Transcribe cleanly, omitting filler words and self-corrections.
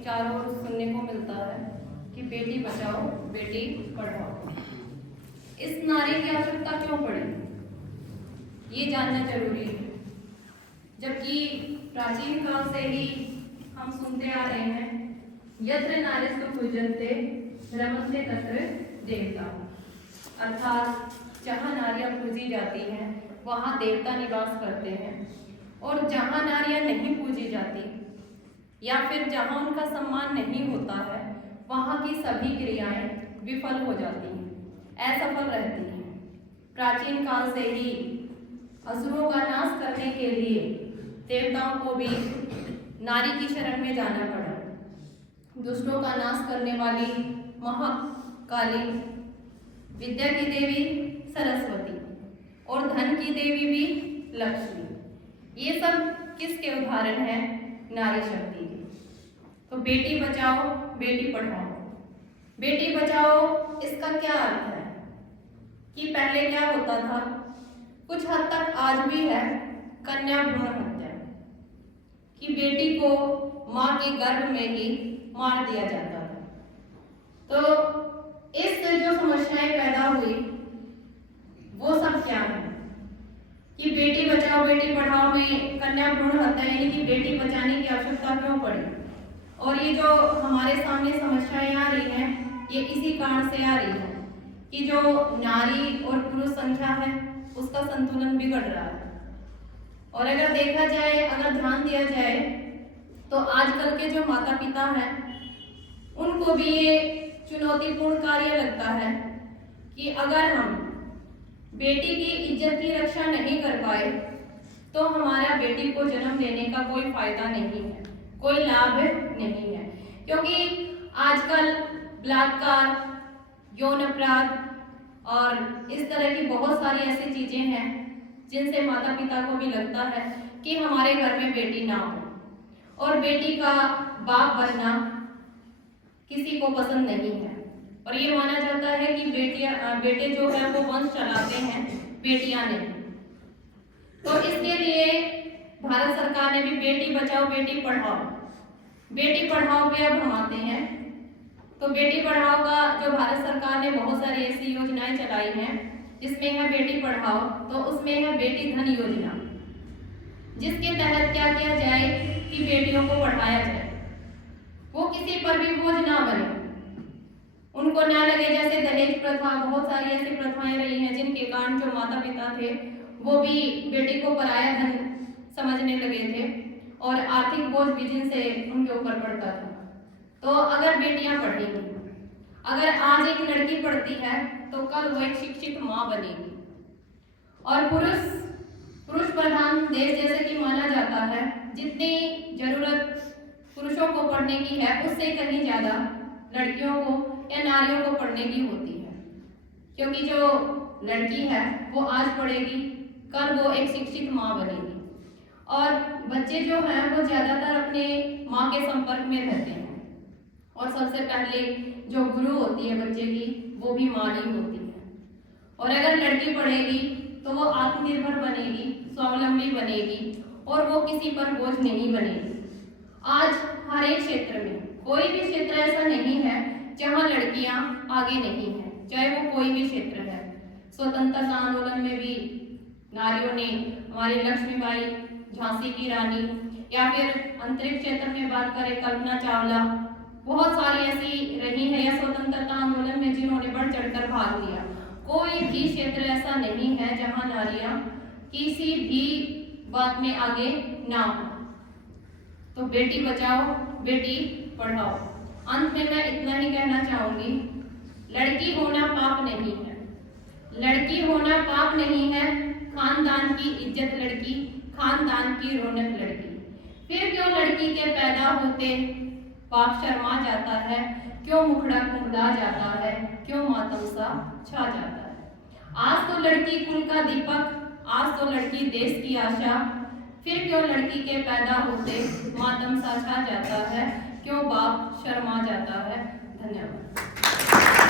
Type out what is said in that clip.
चारों ओर सुनने को मिलता है कि बेटी बचाओ बेटी पढ़ाओ। इस नारे की आवश्यकता क्यों पड़ी, ये जानना जरूरी है। जबकि प्राचीन काल से ही हम सुनते आ रहे हैं, यत्र नारीस्तु पूज्यन्ते रमन्ते तत्र देवता, अर्थात जहाँ नारियां पूजी जाती हैं वहाँ देवता निवास करते हैं, और जहाँ नारियां नहीं पूजी जाती या फिर जहाँ उनका सम्मान नहीं होता है वहाँ की सभी क्रियाएं विफल हो जाती हैं, असफल रहती हैं। प्राचीन काल से ही असुरों का नाश करने के लिए देवताओं को भी नारी की शरण में जाना पड़ा। दुष्टों का नाश करने वाली महाकाली, विद्या की देवी सरस्वती और धन की देवी भी लक्ष्मी, ये सब किसके उदाहरण हैं? नारी शक्ति के। तो बेटी बचाओ बेटी पढ़ाओ। बेटी बचाओ इसका क्या अर्थ है कि पहले क्या होता था, कुछ हद तक आज भी है, कन्या भ्रूण हत्या, कि बेटी को मां के गर्भ में ही मार दिया जाता था। तो इससे जो समस्याएं पैदा हुई वो सब क्या है कि बेटी बचाओ बेटी पढ़ाओ में कन्या भ्रूण हत्या यानी कि बेटी बचाने की आवश्यकता क्यों पड़ी। और ये जो हमारे सामने समस्याएं आ रही हैं ये इसी कारण से आ रही है कि जो नारी और पुरुष संख्या है उसका संतुलन बिगड़ रहा है। और अगर देखा जाए, अगर ध्यान दिया जाए तो आजकल के जो माता पिता हैं उनको भी ये चुनौतीपूर्ण कार्य लगता है कि अगर हम बेटी की इज्जत की रक्षा नहीं कर पाए तो हमारा बेटी को जन्म देने का कोई फायदा नहीं है, कोई लाभ नहीं है। क्योंकि आजकल बलात्कार, यौन अपराध और इस तरह की बहुत सारी ऐसी चीजें हैं जिनसे माता पिता को भी लगता है कि हमारे घर में बेटी ना हो, और बेटी का बाप बनना किसी को पसंद नहीं है। और ये माना जाता है कि बेटे जो है वो वंश चलाते हैं, बेटियां नहीं। तो इसके लिए भारत सरकार ने भी बेटी बचाओ बेटी पढ़ाओ पे अब हम आते हैं। तो बेटी पढ़ाओ का जो भारत सरकार ने बहुत सारी ऐसी योजनाएं चलाई हैं, जिसमें है बेटी पढ़ाओ, तो उसमें है बेटी धन योजना, जिसके तहत क्या किया जाए कि बेटियों को पढ़ाया जाए, वो किसी पर भी बोझ ना बने, उनको ना लगे जैसे दहेज प्रथा, बहुत सारी ऐसी प्रथाएं रही हैं जिनके कारण जो माता पिता थे वो भी बेटी को पराया धन समझने लगे थे और आर्थिक बोझ भी जिनसे उनके ऊपर पड़ता था। तो अगर बेटियां पढ़ेंगी, अगर आज एक लड़की पढ़ती है तो कल वो एक शिक्षित माँ बनेगी। और पुरुष प्रधान देश जैसे कि माना जाता है, जितनी जरूरत पुरुषों को पढ़ने की है उससे कहीं ज्यादा लड़कियों को या नारियों को पढ़ने की होती है। क्योंकि जो लड़की है वो आज पढ़ेगी, कल वो एक शिक्षित माँ बनेगी। और बच्चे जो हैं वो ज्यादातर अपने माँ के संपर्क में रहते हैं, और सबसे पहले जो गुरु होती है बच्चे की वो भी माँ ही होती है। और अगर लड़की पढ़ेगी तो वो आत्मनिर्भर बनेगी, स्वावलंबी बनेगी, और वो किसी पर बोझ नहीं बनेगी। आज हर एक क्षेत्र में, कोई भी क्षेत्र ऐसा नहीं है जहाँ लड़कियां आगे नहीं हैं, चाहे वो कोई भी क्षेत्र है। स्वतंत्रता आंदोलन में भी नारियों ने, हमारी लक्ष्मीबाई, झांसी की रानी, या फिर अंतरिक्ष क्षेत्र में बात करें कल्पना चावला, बहुत सारी ऐसी रही है, या स्वतंत्रता आंदोलन में जिन्होंने बढ़ चढ़कर भाग लिया। कोई भी क्षेत्र ऐसा नहीं है जहां नारियां किसी भी बात में आगे ना हो। तो बेटी बचाओ बेटी पढ़ाओ। अंत में मैं इतना ही कहना चाहूंगी, लड़की होना पाप नहीं है, लड़की होना पाप नहीं है, खानदान की इज्जत लड़की, खानदान की रौनक लड़की। फिर क्यों लड़की के पैदा होते पाप शर्मा जाता है, क्यों मुखड़ा कुंडा जाता है, क्यों मातम सा छा जाता है। आज तो लड़की कुल का दीपक, आज तो लड़की देश की आशा, फिर क्यों लड़की के पैदा होते मातम सा छा जाता है, क्यों बाप शर्मा जाता है। धन्यवाद।